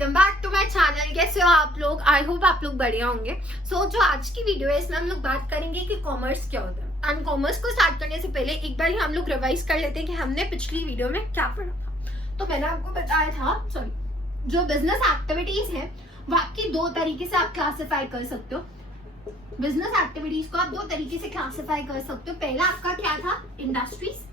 Welcome back to my channel. कैसे हो आप लोग? आई होप आप लोग बढ़िया होंगे। जो आज की वीडियो है इसमें हम लोग बात करेंगे कि कॉमर्स क्या होता है। एंड कॉमर्स को स्टार्ट करने से पहले एक बार ही हम लोग रिवाइज कर लेते हैं कि हमने पिछली वीडियो में क्या पढ़ा था। तो मैंने आपको बताया था जो बिजनेस एक्टिविटीज है वो आपकी दो तरीके से आप क्लासिफाई कर सकते हो। बिजनेस एक्टिविटीज को आप दो तरीके से क्लासिफाई कर सकते हो। पहला आपका क्या था? इंडस्ट्रीज।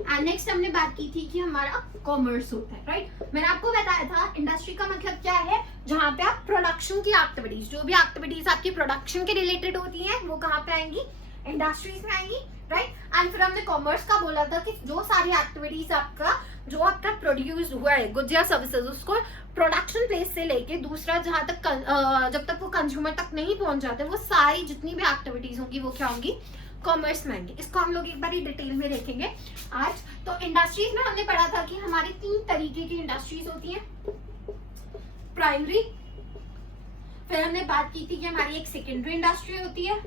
एंड नेक्स्ट हमने बात की थी कि हमारा कॉमर्स होता है, राइट। मैंने आपको बताया था इंडस्ट्री का मतलब क्या है, जहां पे आप प्रोडक्शन की एक्टिविटीज, जो भी एक्टिविटीज आपकी प्रोडक्शन के रिलेटेड होती हैं वो कहाँ पे आएंगी? इंडस्ट्रीज में आएंगी, राइट। एंड फिर हमने कॉमर्स का बोला था कि जो सारी एक्टिविटीज जो आपका प्रोड्यूस हुआ है गुड्स या सर्विसेज, उसको प्रोडक्शन प्लेस से लेके दूसरा जहां तक जब तक वो कंज्यूमर तक नहीं पहुंच जाते, वो सारी जितनी भी एक्टिविटीज होंगी वो क्या होंगी? कॉमर्स में आएंगे। इसको हम लोग एक बार डिटेल में देखेंगे आज। तो इंडस्ट्रीज में हमने पढ़ा था कि हमारी तीन तरीके की इंडस्ट्रीज होती हैं। प्राइमरी, फिर हमने बात की थी कि हमारी एक सेकेंडरी इंडस्ट्री होती है,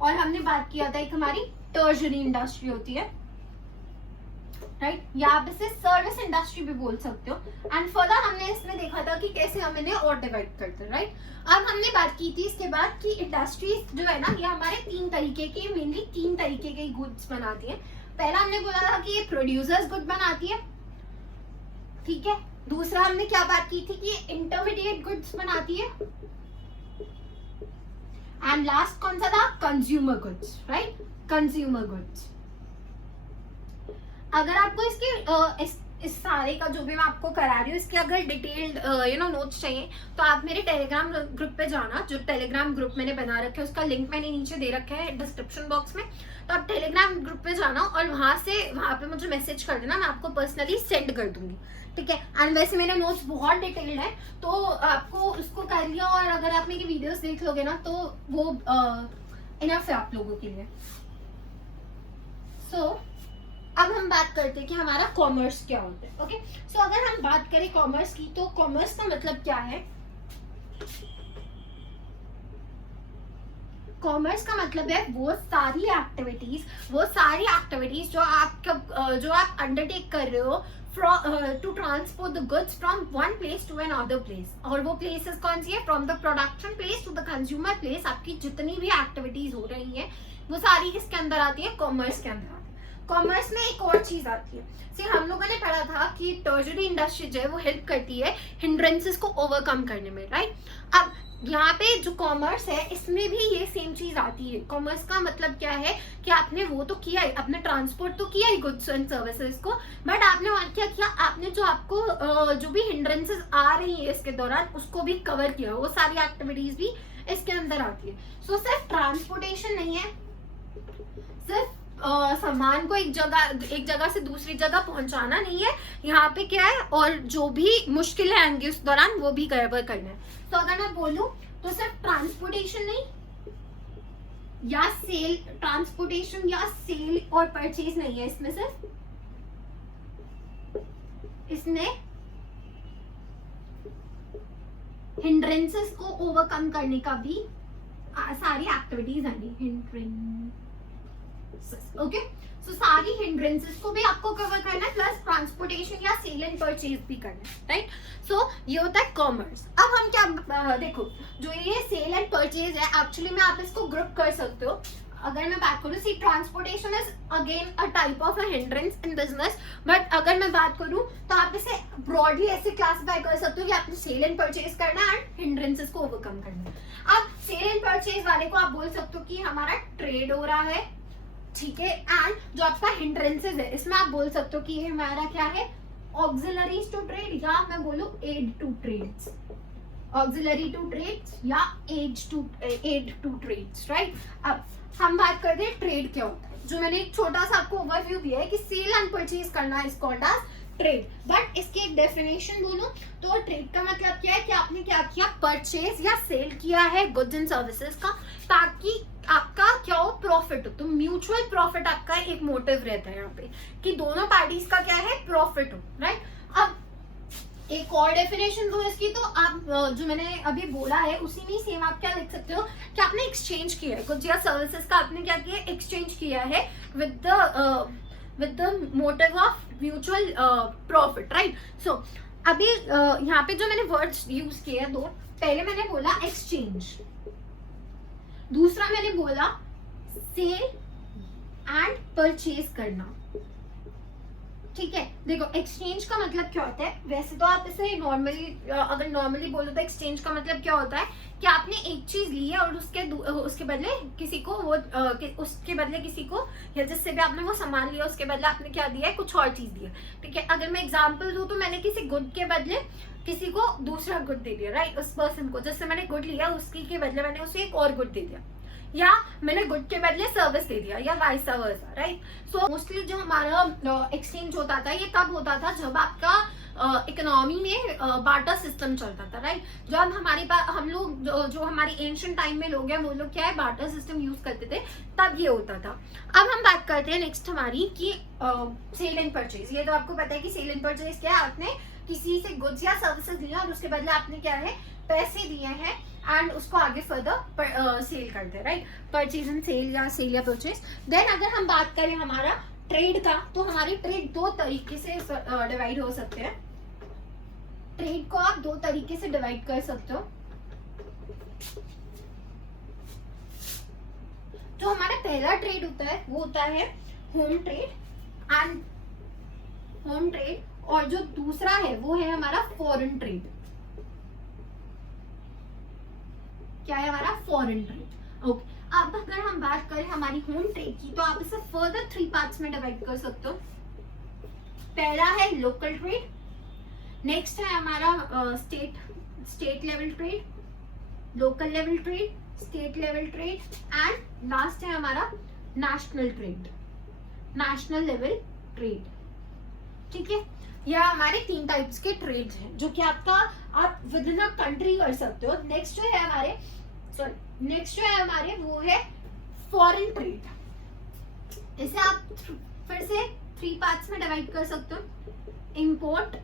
और हमने बात किया था एक हमारी टर्शरी इंडस्ट्री होती है, राइट। या आप इसे सर्विस इंडस्ट्री भी बोल सकते हो। एंड फर्दर हमने इसमें देखा था कि कैसे हम इन्हें और डिवाइड करते हैं, राइट। अब हमने बात की थी इसके बाद कि इंडस्ट्रीज जो है ना, ये हमारे तीन तरीके की, मेनली तीन तरीके के गुड्स बनाती है। पहला हमने बोला था कि ये प्रोड्यूसर्स गुड बनाती है, ठीक है। दूसरा हमने क्या बात की थी कि ये इंटरमीडिएट गुड्स बनाती है। एंड लास्ट कौन सा था? Consumer goods, right. Consumer goods. अगर आपको इसके इस सारे का जो भी मैं आपको करा रही हूँ, इसके अगर डिटेल्ड नोट्स चाहिए तो आप मेरे टेलीग्राम ग्रुप पे जाना। जो टेलीग्राम ग्रुप मैंने बना रखा है उसका लिंक मैंने नीचे दे रखा है डिस्क्रिप्शन बॉक्स में। तो आप टेलीग्राम ग्रुप पे जाना और वहां पे मुझे मैसेज कर देना, मैं आपको पर्सनली सेंड कर दूंगी, ठीक है। एंड वैसे मेरे नोट्स बहुत डिटेल्ड है, तो आपको उसको कर लिया, और अगर आप मेरी वीडियोस देख लोगे ना तो वो इनफ है आप लोगों के लिए। अब हम बात करते हैं कि हमारा कॉमर्स क्या होता है, ओके। अगर हम बात करें कॉमर्स की, तो कॉमर्स का मतलब क्या है? कॉमर्स का मतलब है वो सारी एक्टिविटीज जो आप अंडरटेक कर रहे हो to transport the goods from one place to another place. और वो प्लेसेस कौन सी है? From the production place to the consumer place. आपकी जितनी भी एक्टिविटीज हो रही है वो सारी किसके अंदर आती है? कॉमर्स के अंदर। कॉमर्स में एक और चीज आती है, हम लोगों ने पढ़ा था कि टर्शरी इंडस्ट्री जो है वो हेल्प करती है हिंड्रेंसेस को ओवरकम करने में, राइट। अब यहाँ पे जो कॉमर्स है इसमें भी ये सेम चीज आती है। कॉमर्स का मतलब क्या है कि आपने वो तो किया है, आपने ट्रांसपोर्ट तो किया है गुड्स एंड सर्विसेज को, बट आपने क्या किया? आपने जो आपको जो भी हिंड्रेंसेस आ रही है इसके दौरान उसको भी कवर किया। वो सारी एक्टिविटीज भी इसके अंदर आती है। सिर्फ ट्रांसपोर्टेशन नहीं है, सिर्फ सामान को एक जगह से दूसरी जगह पहुंचाना नहीं है, यहाँ पे क्या है, और जो भी मुश्किलें आएंगी उस दौरान वो भी कवर करना है। तो अगर मैं बोलूं तो सिर्फ ट्रांसपोर्टेशन या सेल और परचेज नहीं है इसमें हिंड्रेंसेस को ओवरकम करने का भी सारी एक्टिविटीज आएंगी। ओके, सारी हिंड्रेंसेस को भी आपको कवर करना है, प्लस ट्रांसपोर्टेशन या सेल एंड परचेज भी करना है, राइट। ये होता है कॉमर्स। अब हम क्या देखो, जो ये सेल एंड परचेज है, एक्चुअली में आप इसको ग्रुप कर सकते हो। अगर मैं बात करूँ, sea transportation is again a type of a hindrance in business, but अगर मैं बात करूँ तो आप इसे ब्रॉडली ऐसे क्लासिफाई कर सकते हो कि आपने सेल एंड परचेज करना है एंड हिंड्रेंसेस को ओवरकम करना है। अब सेल एंड परचेज वाले को आप बोल सकते हो कि हमारा ट्रेड हो रहा है, ठीक है। एंड जो आपका हिंड्रेंसेस है इसमें आप बोल सकते हो कि ये हमारा क्या है? ऑक्सिलरीज टू ट्रेड, या मैं बोलूं aid to trades, auxiliary to trades या एड टू ट्रेड्स, राइट। अब हम बात करते हैं ट्रेड क्या होता है। जो मैंने एक छोटा सा आपको ओवरव्यू दिया है कि सेल एंड परचेज करना is called as trade, but इसकी एक डेफिनेशन बोलूं तो ट्रेड का मतलब क्या है कि आपने क्या किया? परचेज या सेल किया है गुड्स एंड सर्विसेज का, ताकि आपका क्या हो? प्रॉफिट हो। तो म्यूचुअल प्रॉफिट आपका एक मोटिव रहता है यहाँ पे कि दोनों पार्टीज का क्या है? प्रॉफिट हो, राइट। अब एक और डेफिनेशन दो इसकी, तो आप जो मैंने अभी बोला है उसी में सेम आप क्या लिख सकते हो कि आपने एक्सचेंज किया है गुड्स या सर्विसेज का, आपने क्या किया? एक्सचेंज किया है with the motive of mutual profit, right. अभी यहाँ पे जो मैंने वर्ड्स यूज किए दो, पहले मैंने बोला एक्सचेंज, दूसरा मैंने बोला सेल एंड परचेज करना। ठीक है, देखो एक्सचेंज का मतलब क्या होता है, वैसे तो आप इसे नॉर्मली अगर नॉर्मली बोलो तो एक्सचेंज का मतलब क्या होता है कि आपने एक चीज ली है और उसके बदले किसी को वो उसके बदले किसी को, या जिससे भी आपने वो सामान लिया उसके बदले आपने क्या दिया है, कुछ और चीज दी है। ठीक है, अगर मैं एग्जांपल दूं तो मैंने किसी गुड के बदले किसी को दूसरा गुड दे दिया, राइट। उस पर्सन को जिससे मैंने गुड लिया उसकी के बदले मैंने उसे एक और गुड दे दिया, या मैंने गुड के बदले सर्विस दे दिया, या vice versa, right. So mostly जो हमारा एक्सचेंज होता था ये तब होता था जब आपका इकोनॉमी में बार्टर सिस्टम चलता था, राइट। जब हमारे पास हम लोग जो हमारे एंशिएंट टाइम में लोग हैं वो लोग क्या है, बार्टर सिस्टम यूज करते थे, तब ये होता था। अब हम बात करते हैं नेक्स्ट हमारी कि सेल एंड परचेज। ये तो आपको पता है कि सेल एंड परचेज क्या है, आपने किसी से गुड्स या सर्विसेज लिया और उसके बदले आपने क्या है, पैसे दिए हैं एंड उसको आगे फर्दर सेल करते हैं, राइट। परचेज एंड सेल या सेल या परचेज। देन अगर हम बात करें हमारा ट्रेड का, तो हमारे ट्रेड दो तरीके से डिवाइड हो सकते हैं। ट्रेड को आप दो तरीके से डिवाइड कर सकते हो। जो हमारा पहला ट्रेड होता है वो होता है होम ट्रेड, और जो दूसरा है वो है हमारा फॉरेन ट्रेड। क्या है हमारा, फॉरेन ट्रेड। ओके, अब अगर हम बात करें हमारी होम ट्रेड की, तो आप इसे फर्दर 3 पार्ट्स में डिवाइड कर सकते हो। पहला है लोकल ट्रेड, नेक्स्ट है हमारा state level trade, local level trade, state level trade, and last है हमारा नेशनल लेवल ट्रेड। ठीक है, यह हमारे 3 टाइप्स के ट्रेड्स हैं जो कि आप विद इन अ कंट्री कर सकते हो। नेक्स्ट जो है हमारे वो है फॉरेन ट्रेड। इसे आप फिर से 3 पार्ट्स में डिवाइड कर सकते हो। इंपोर्ट,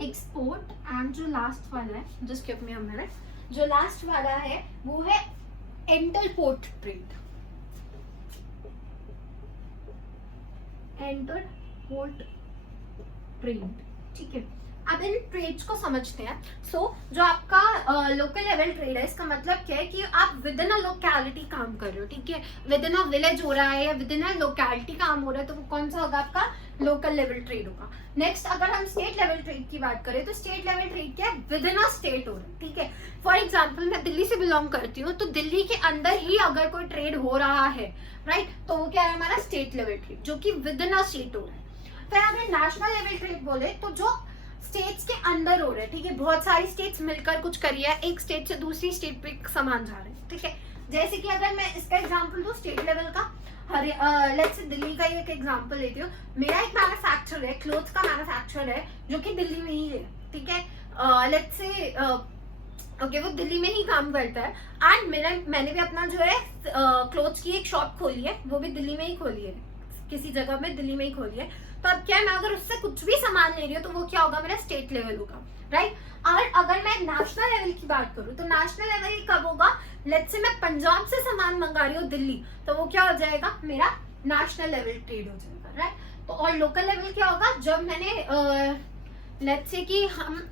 एक्सपोर्ट एंड जो लास्ट वाला है, जो स्किप में हमारा जो लास्ट वाला है वो है इंटरपोर्ट ट्रेड। Interport trade. ठीक है, अब इन ट्रेड्स को समझते हैं। जो आपका लोकल लेवल ट्रेड है, इसका मतलब क्या है कि आप विद इन अ लोकेलिटी काम कर रहे हो। ठीक है, विद इन अ विलेज हो रहा है या विद इन अ लोकेलिटी काम हो रहा है, तो वो कौन सा होगा, आपका लोकल लेवल ट्रेड होगा। नेक्स्ट अगर हम स्टेट लेवल ट्रेड की बात करें, तो स्टेट लेवल ट्रेड क्या है, विद इन अ स्टेट हो रहा है। ठीक है, फॉर एग्जाम्पल मैं दिल्ली से बिलोंग करती हूँ, तो दिल्ली के अंदर ही अगर कोई ट्रेड हो रहा है, राइट, तो वो क्या है हमारा स्टेट लेवल ट्रेड, जो कि विद इन अ स्टेट हो रहा है। फिर अगर नेशनल लेवल ट्रेड बोले तो जो स्टेट्स के अंदर हो रहे हैं। ठीक है, बहुत सारी स्टेट्स मिलकर कुछ करी है, एक स्टेट से दूसरी स्टेट पे सामान जा रहे हैं। ठीक है, जैसे कि अगर मैं इसका एग्जांपल दूं स्टेट लेवल का, लेट्स से दिल्ली का एक एग्जांपल लेती हूँ। मेरा एक मैन्युफैक्चर है, क्लोथ्स का मैन्युफैक्चर है, जो कि दिल्ली में ही है। ठीक है, लेट्स से ओके, वो दिल्ली में ही काम करता है, एंड मैंने भी अपना जो है क्लोथ्स की एक शॉप खोली है, वो भी दिल्ली में ही खोली है, किसी जगह में दिल्ली में ही खोली है। तो अब क्या है, मैं अगर उससे कुछ भी सामान ले रही हूँ तो वो क्या होगा, मेरा स्टेट लेवल होगा, राइट। और अगर मैं नेशनल लेवल की बात करूँ तो नेशनल लेवल कब होगा, लेट्स से मैं पंजाब से सामान मंगा रही हूँ दिल्ली, तो वो क्या हो जाएगा, मेरा नेशनल लेवल ट्रेड हो जाएगा, राइट। तो और लोकल लेवल क्या होगा, जब मैंने लेट्स से कि हम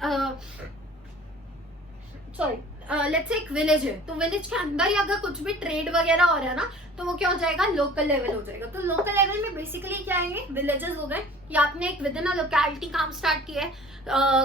लेट्स से एक विलेज है, तो विलेज के अंदर ही अगर कुछ भी ट्रेड वगैरह हो रहा है ना, तो वो क्या हो जाएगा, लोकल लेवल हो जाएगा। तो लोकल लेवल में बेसिकली क्या आएंगे, विलेजेस हो गए, या आपने एक विद इन अ लोकेलिटी काम स्टार्ट किया है।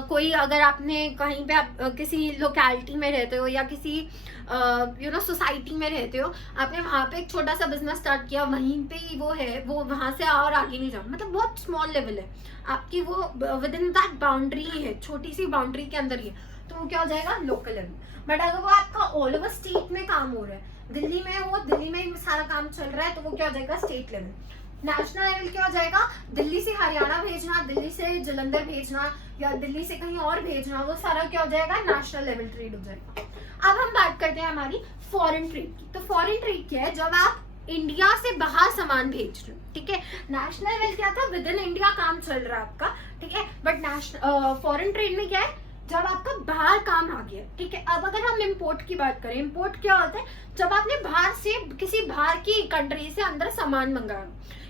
कोई अगर आपने कहीं पे आप किसी लोकेलिटी में रहते हो या किसी सोसाइटी में रहते हो, आपने वहाँ पे एक छोटा सा बिजनेस स्टार्ट किया, वहीं पे ही वो है, वो वहाँ से और आगे नहीं जाओ, मतलब बहुत स्मॉल लेवल है आपकी, वो विद इन दैट बाउंड्री ही है, छोटी सी बाउंड्री के अंदर ही है, तो वो क्या हो जाएगा, लोकल लेवल। बट अगर वो आपका ऑल ओवर स्टेट में काम हो रहा है, दिल्ली में वो दिल्ली में सारा काम चल रहा है, तो वो क्या हो जाएगा, स्टेट लेवल। नेशनल लेवल क्या हो जाएगा, दिल्ली से हरियाणा भेजना, दिल्ली से जलंधर भेजना, या दिल्ली से कहीं और भेजना, वो सारा क्या हो जाएगा, नेशनल लेवल ट्रेड हो जाएगा। अब हम बात करते हैं हमारी फॉरेन ट्रेड की। तो फॉरेन ट्रेड क्या है, जब आप इंडिया से बाहर सामान भेज रहे हो। ठीक है, नेशनल लेवल क्या था, विद इन इंडिया काम चल रहा है आपका, ठीक है, बट फॉरेन ट्रेड में क्या है, जब आपका बाहर काम आ गया, ठीक है। अब अगर हम इम्पोर्ट की बात करें, इम्पोर्ट क्या होता है, जब आपने बाहर से किसी बाहर की कंट्री से अंदर सामान मंगाया,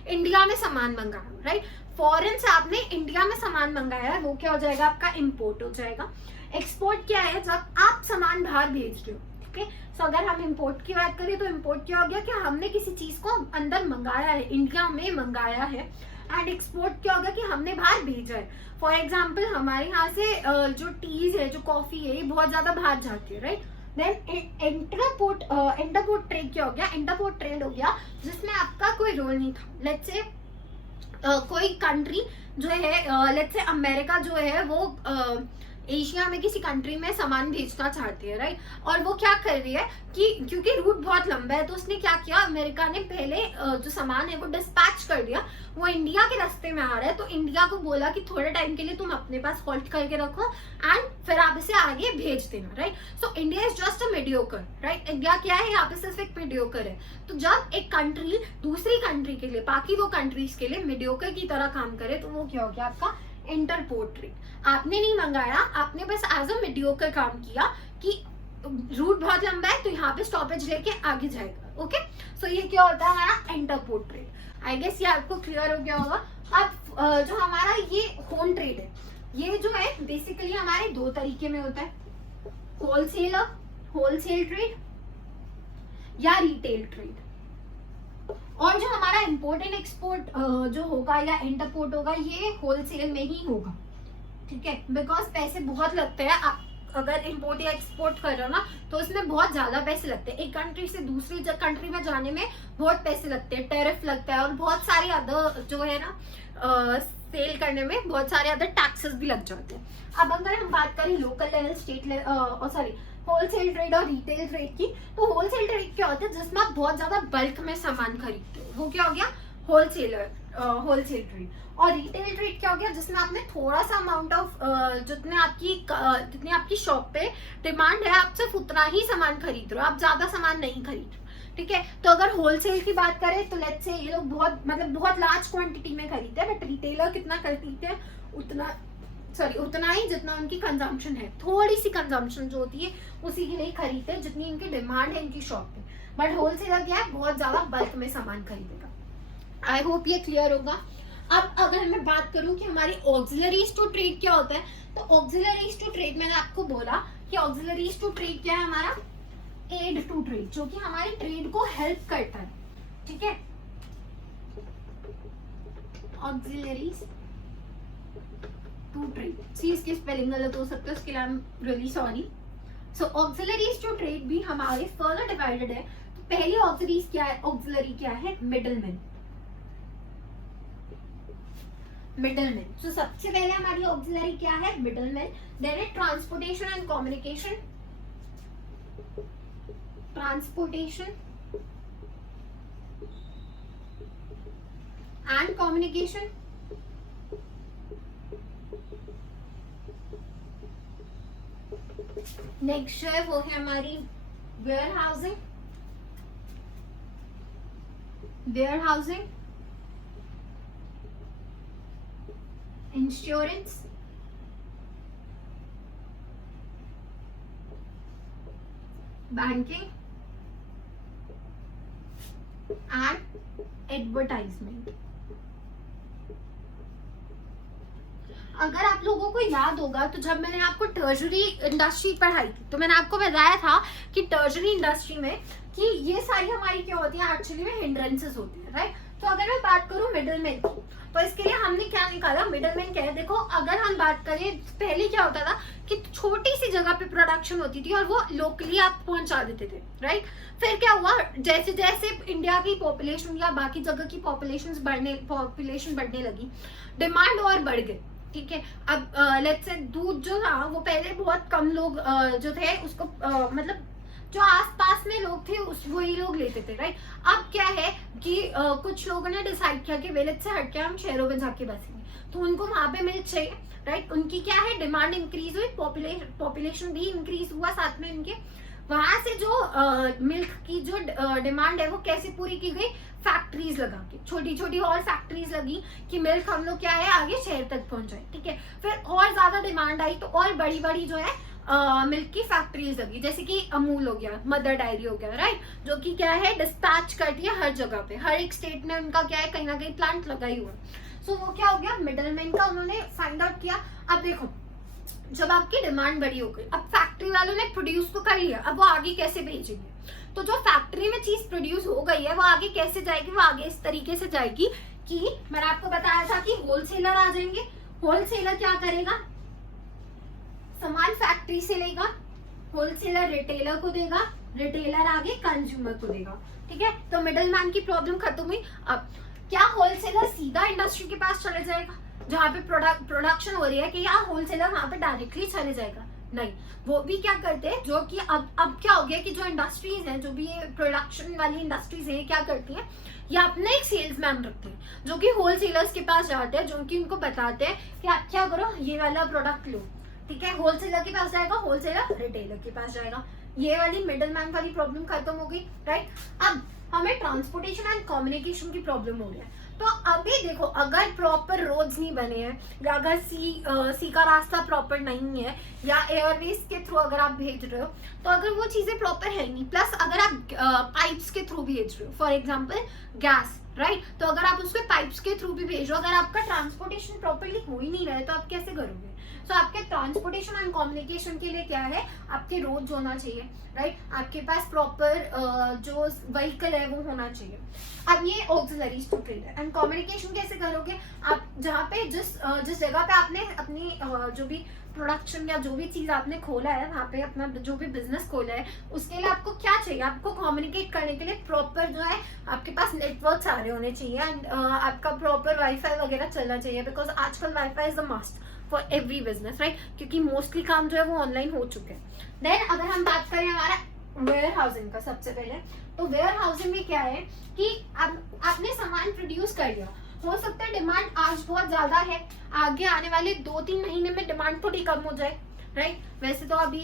इंडिया में सामान मंगाया, राइट, फॉरेन से आपने इंडिया में सामान मंगाया, वो क्या हो जाएगा, आपका इम्पोर्ट हो जाएगा। एक्सपोर्ट क्या है, जब आप सामान बाहर भेज रहे हो, ठीक है। सो अगर हम इम्पोर्ट की बात करें तो इम्पोर्ट क्या हो गया कि हमने किसी चीज को अंदर मंगाया है, इंडिया में मंगाया है। एंड एक्सपोर्ट क्या होगा कि हमने बाहर भेजा है। फॉर एग्जाम्पल हमारे यहाँ से जो टीज है, जो कॉफी है, ये बहुत ज्यादा बाहर जाती है, राइट। देन इंटरपोर्ट ट्रेड क्या हो गया, इंटरपोर्ट ट्रेड हो गया जिसमें आपका कोई रोल नहीं था। लेट्स से कोई कंट्री जो है, लेट्स से अमेरिका जो है, वो एशिया में किसी कंट्री में सामान भेजना चाहती है, राइट। और वो क्या कर रही है कि क्योंकि रूट बहुत लंबा है, तो उसने क्या किया, अमेरिका ने पहले जो सामान है वो डिस्पैच कर दिया, वो इंडिया के रास्ते में आ रहा है, तो इंडिया को बोला कि थोड़े टाइम के लिए तुम अपने पास होल्ड करके रखो एंड फिर आप इसे आगे भेज देना, right. So India is just a mediocre, right. India क्या है, यहाँ पे सिर्फ एक मीडियोकर है। तो जब एक कंट्री दूसरी कंट्री के लिए, बाकी दो कंट्रीज के लिए मीडियोकर की तरह काम करे, तो वो क्या हो गया, आपका इंटरपोर्ट ट्रेड। आपने नहीं मंगाया, आपने बस एज अ मीडियोकर काम किया कि रूट बहुत लंबा है, तो यहाँ पे स्टॉपेज लेके आगे जाएगा, ओके। सो ये क्या होता है, हमारा इंटरपोर्ट ट्रेड। आई गेस ये आपको क्लियर हो गया होगा। अब जो हमारा ये होम ट्रेड है, ये जो है बेसिकली हमारे दो तरीके में होता है, होलसेल ट्रेड या रिटेल ट्रेड। और जो हमारा इम्पोर्ट एंड एक्सपोर्ट जो होगा या इंटरपोर्ट होगा, ये होलसेल में ही होगा, ठीक है। बिकॉज पैसे बहुत लगते हैं, आप अगर इम्पोर्ट या एक्सपोर्ट कर रहे हो ना, तो उसमें बहुत ज्यादा पैसे लगते हैं। एक कंट्री से दूसरी कंट्री में जाने में बहुत पैसे लगते हैं, टैरिफ लगता है, और बहुत सारे अदर जो है ना सेल करने में बहुत सारे अदर टैक्सेस भी लग जाते हैं। अब अगर हम बात करें local level, state level, sorry wholesale trade और रिटेल ट्रेड की, तो होलसेल ट्रेड क्या होता है, जिसमें आप बहुत ज्यादा बल्क में सामान खरीदते हो, वो क्या हो गया, होलसेल ट्रेड। और रिटेल ट्रेड क्या हो गया, जिसमें आपने थोड़ा सा अमाउंट ऑफ जितनी आपकी शॉप पे डिमांड है, आप सिर्फ उतना ही सामान खरीद रहे हो, आप ज्यादा सामान नहीं खरीद रहे हो, ठीक है। तो अगर होलसेल की बात करें तो लेट्स से ये लोग बहुत लार्ज क्वांटिटी में खरीदते हैं, बट रिटेलर कितना खरीदते हैं, उतना ही जितना उनकी कंजम्पशन है, थोड़ी सी कंजम्पशन जो होती है उसी के लिए खरीदते हैं जितनी इनकी डिमांड है इनकी शॉप पे। बट होलसेलर क्या है, बहुत ज्यादा बल्क में सामान खरीदेगा। आई होप ये क्लियर होगा। अब अगर मैं बात करूं कि हमारी ऑक्सिलरीज टू ट्रेड क्या होता है, तो ऑक्सिलरीज टू ट्रेड मैंने आपको बोला कि ऑक्सिलरीज टू ट्रेड क्या है, हमारा एड टू ट्रेड, जो कि हमारी ट्रेड को हेल्प करता है, ठीक है। ऑक्सिलरीज टू ट्रेड, सी इसकी स्पेलिंग गलत हो सकता है, उसके लिए I am really sorry. So auxiliaries to trade भी हमारे फर्दर डिवाइडेड है। तो पहली ऑक्सिलरीज क्या है, ऑक्सिलरी क्या है, मिडलमैन। तो सबसे पहले हमारी ऑक्सिलरी क्या है, मिडलमैन। देन है ट्रांसपोर्टेशन एंड कम्युनिकेशन, नेक्स्ट है वो है हमारी warehousing, insurance, banking and advertisement. अगर आप लोगों को याद होगा तो जब मैंने आपको टर्जरी इंडस्ट्री पढ़ाई थी, तो मैंने आपको बताया था कि टर्जरी इंडस्ट्री में कि ये सारी हमारी क्या होती है, एक्चुअली में हिंड्रेंसेस होती है, राइट। तो अगर मैं बात करूं मिडलमैन की, तो इसके लिए हमने क्या निकाला, मिडलमैन क्या है, देखो अगर हम बात करें, पहले क्या होता था कि छोटी सी जगह पे प्रोडक्शन होती थी और वो लोकली आप पहुंचा देते थे, राइट। फिर क्या हुआ, जैसे जैसे इंडिया की पॉपुलेशन या बाकी जगह की पॉपुलेशन बढ़ने लगी, डिमांड और बढ़ गई, ठीक है। अब लेट्स से दूध जो था वो पहले बहुत कम लोग जो थे उसको मतलब जो आसपास में लोग थे वही लोग लेते थे, राइट। अब क्या है कि कुछ लोगों ने डिसाइड किया कि विलेज से हटके हम शहरों में जाके बसेंगे, तो उनको वहां पे मिल्क चाहिए, राइट। उनकी क्या है, डिमांड इंक्रीज हुई, पॉपुलेशन भी इंक्रीज हुआ, साथ में इनके वहां से जो मिल्क की जो डिमांड है वो कैसे पूरी की गई, फैक्ट्रीज लगा के, छोटी छोटी और फैक्ट्रीज लगी कि मिल्क हम लोग क्या है आगे शहर तक पहुंचाए, ठीक है। फिर और ज्यादा डिमांड आई तो और बड़ी बड़ी जो है मिल्क की फैक्ट्रीज लगी, जैसे कि अमूल हो गया, मदर डायरी हो गया, राइट, जो कि क्या है डिस्पैच करती है हर जगह पे, हर एक स्टेट में उनका क्या है कहीं ना कहीं प्लांट लगा ही हुआ। सो वो क्या हो गया, मिडलमैन का उन्होंने फाइंड आउट किया। अब देखो जब आपकी डिमांड बड़ी हो गई, अब फैक्ट्री वालों ने प्रोड्यूस तो कर लिया, अब वो आगे कैसे भेजेंगे, तो जो फैक्ट्री में चीज प्रोड्यूस हो गई है वो आगे कैसे जाएगी, वो आगे इस तरीके से जाएगी कि मैंने आपको बताया था कि होलसेलर आ जाएंगे। होलसेलर क्या करेगा, सामान फैक्ट्री से लेगा, होलसेलर रिटेलर को देगा, रिटेलर आगे कंज्यूमर को देगा, ठीक है। तो मिडलमैन की प्रॉब्लम खत्म हुई। अब क्या होलसेलर सीधा इंडस्ट्री के पास चले जाएगा जहाँ पे प्रोडक्शन हो रही है, कि यहाँ होलसेलर वहां पे डायरेक्टली चले जाएगा, नहीं, वो भी क्या करते हैं, जो कि अब क्या हो गया कि जो इंडस्ट्रीज हैं, जो भी ये प्रोडक्शन वाली इंडस्ट्रीज है, क्या करती हैं, ये अपने एक सेल्समैन रखते हैं जो कि होलसेलर्स के पास जाते हैं, जो कि उनको बताते हैं कि आप क्या करो, ये वाला प्रोडक्ट लो, ठीक है। होलसेलर के पास जाएगा, होलसेलर रिटेलर के पास जाएगा, ये वाली मिडलमैन वाली प्रॉब्लम खत्म हो गई, राइट। अब हमें ट्रांसपोर्टेशन एंड कम्युनिकेशन की प्रॉब्लम हो रही है। तो अभी देखो अगर प्रॉपर रोड्स नहीं बने हैं, या अगर सी का रास्ता प्रॉपर नहीं है, या एयरवेज के थ्रू अगर आप भेज रहे हो, तो अगर वो चीजें प्रॉपर है नहीं, प्लस अगर आप पाइप्स के थ्रू भेज रहे हो, फॉर एग्जाम्पल गैस, राइट, तो अगर आप उसके पाइप्स के थ्रू भी भेज रहे हो, अगर आपका ट्रांसपोर्टेशन प्रॉपरली हो ही नहीं रहा है तो आप कैसे करोगे। तो आपके ट्रांसपोर्टेशन एंड कम्युनिकेशन के लिए क्या है, आपके रोड्स होना चाहिए, राइट, आपके पास प्रॉपर जो व्हीकल है वो होना चाहिए। अब ये ऑक्सिलरीज टू ट्रेड है। एंड कम्युनिकेशन कैसे करोगे, आप जहाँ पे जिस जगह पे आपने अपनी जो भी प्रोडक्शन या जो भी चीज आपने खोला है, वहाँ पे अपना जो भी बिजनेस खोला है, उसके लिए आपको क्या चाहिए, आपको कम्युनिकेट करने के लिए प्रॉपर जो है आपके पास नेटवर्क सारे होने चाहिए, एंड आपका प्रॉपर वाईफाई वगैरह चलना चाहिए, बिकॉज आजकल wifi is the must for every business, right, क्योंकि मोस्टली काम जो है वो ऑनलाइन हो चुके हैं। देन अगर हम बात करें हमारा वेयर हाउसिंग का, सबसे पहले तो वेयर हाउसिंग में क्या है कि आपने सामान प्रोड्यूस कर लिया, हो सकता है डिमांड आज बहुत ज्यादा है, आगे आने वाले 2-3 महीने में डिमांड थोड़ी कम हो जाए, राइट। वैसे तो अभी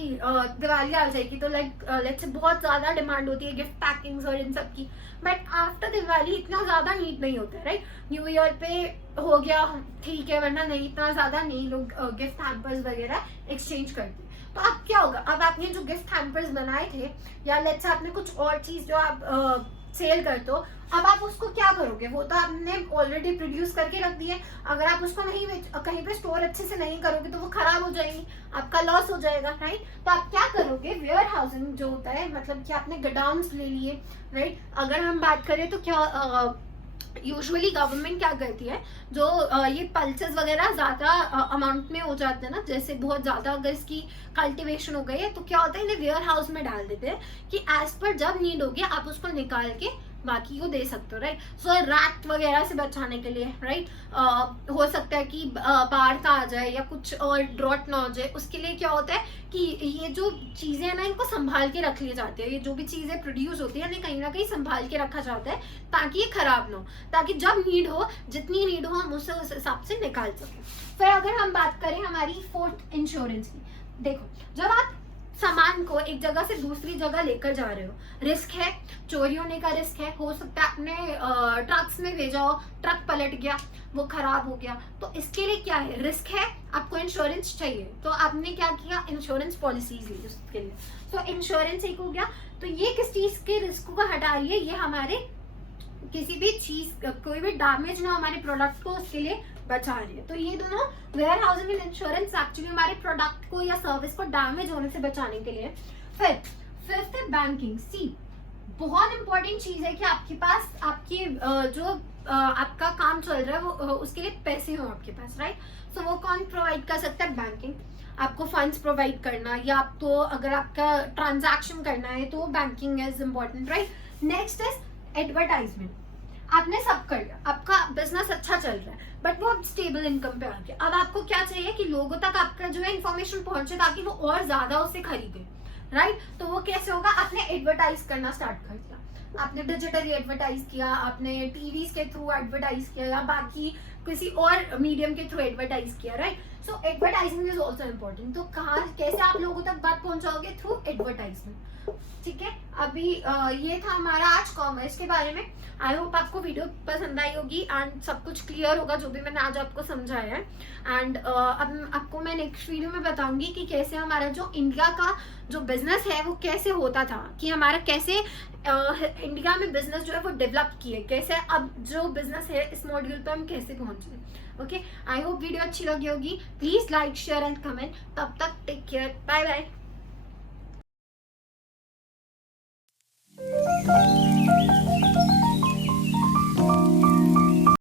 दिवाली आ जाएगी तो लेट्स से बहुत ज्यादा डिमांड होती है गिफ्ट पैकिंग्स और इन सब की, बट आफ्टर दिवाली इतना ज्यादा नीड नहीं होता है, राइट। न्यू ईयर पे हो गया ठीक है, वरना नहीं, इतना ज्यादा नहीं लोग गिफ्ट हैम्पर्स वगैरह एक्सचेंज करते हैं। तो अब क्या होगा, अब आपने जो गिफ्ट हैम्पर्स बनाए थे, या लेट्स से आपने कुछ और चीज जो आप सेल करते हो, अब आप उसको क्या करोगे, वो तो आपने ऑलरेडी प्रोड्यूस करके रख दिया, अगर आप उसको नहीं कहीं पे स्टोर अच्छे से नहीं करोगे तो वो खराब हो जाएंगी, आपका लॉस हो जाएगा, राइट। तो आप क्या करोगे, वेयर हाउसिंग जो होता है, मतलब कि आपने गोडाउन्स ले लिए, राइट। अगर हम बात करें तो क्या यूजुअली गवर्नमेंट क्या करती है, जो ये पल्सेस वगैरह ज्यादा अमाउंट में हो जाते हैं ना, जैसे बहुत ज्यादा अगर इसकी कल्टीवेशन हो गई है, तो क्या होता है इन्हें वेयर हाउस में डाल देते हैं कि एज पर जब नीड होगी आप उसको निकाल के बाकी को दे सकते हो, राइट। सो रैट वगैरह से बचाने के लिए, राइट, हो सकता है कि बाढ़ का आ जाए या कुछ और ड्रॉट ना हो जाए, उसके लिए क्या होता है कि ये जो चीजें हैं ना इनको संभाल के रख ली जाती है, ये जो भी चीजें प्रोड्यूस होती है इन्हें कहीं ना कहीं संभाल के रखा जाता है ताकि ये खराब ना हो, ताकि जब नीड हो, जितनी नीड हो हम उसे उस हिसाब से निकाल सकें। फिर अगर हम बात करें हमारी फोर्थ इंश्योरेंस की, देखो जब आप सामान को एक जगह से दूसरी जगह लेकर जा रहे हो, रिस्क है, चोरी होने का रिस्क है, हो सकता है आपने ट्रक्स में भेजा हो, ट्रक पलट गया, वो खराब हो गया, तो इसके लिए क्या है, रिस्क है, आपको इंश्योरेंस चाहिए, तो आपने क्या किया, इंश्योरेंस पॉलिसीज ली उसके लिए। तो इंश्योरेंस एक हो गया, तो ये किस चीज के रिस्क को हटा रही है, ये हमारे किसी भी चीज कोई भी डैमेज ना हमारे प्रोडक्ट को उसके लिए बचा रही है। तो ये दोनों warehousing and insurance actually हमारे प्रोडक्ट को या सर्विस को डैमेज होने से बचाने के लिए। फिर फिफ्थ है बैंकिंग। सी बहुत इंपॉर्टेंट चीज है कि आपके पास आपकी जो आपका काम चल रहा है वो उसके लिए पैसे हो आपके पास, राइट। सो वो कौन प्रोवाइड कर सकता है, बैंकिंग, आपको फंड्स प्रोवाइड करना, या आपको अगर आपका ट्रांजैक्शन करना है तो banking is important, right. Next is advertisement. आपने सब कर लिया, आपका बिजनेस अच्छा चल रहा है, बट वो स्टेबल इनकम पे आ गया, अब आपको क्या चाहिए कि लोगों तक आपका जो है इन्फॉर्मेशन पहुंचे ताकि वो और ज्यादा उसे खरीदे, राइट। तो वो कैसे होगा, आपने एडवर्टाइज करना स्टार्ट कर दिया, आपने डिजिटली एडवर्टाइज किया, आपने टीवी के थ्रू एडवर्टाइज किया, या बाकी किसी और मीडियम के थ्रू एडवर्टाइज किया, right. So advertising is also important. तो कहाँ कैसे आप लोगों तक बात पहुंचाओगे, थ्रू एडवर्टाइजमेंट। ठीक है, अभी ये था हमारा आज कॉमर्स के बारे में। आई होप आपको वीडियो पसंद आई होगी एंड सब कुछ क्लियर होगा जो भी मैंने आज आपको समझाया है। एंड अब आपको मैं नेक्स्ट वीडियो में बताऊंगी कि कैसे हमारा जो इंडिया का जो बिजनेस है वो कैसे होता था, कि हमारा कैसे इंडिया में बिजनेस जो है वो डेवलप किए, कैसे अब जो बिजनेस है इस मॉड्यूल पे हम कैसे पहुंचे। ओके, आई होप वीडियो अच्छी लगी होगी। Please like share and comment. तब तक टेक केयर, बाय बाय।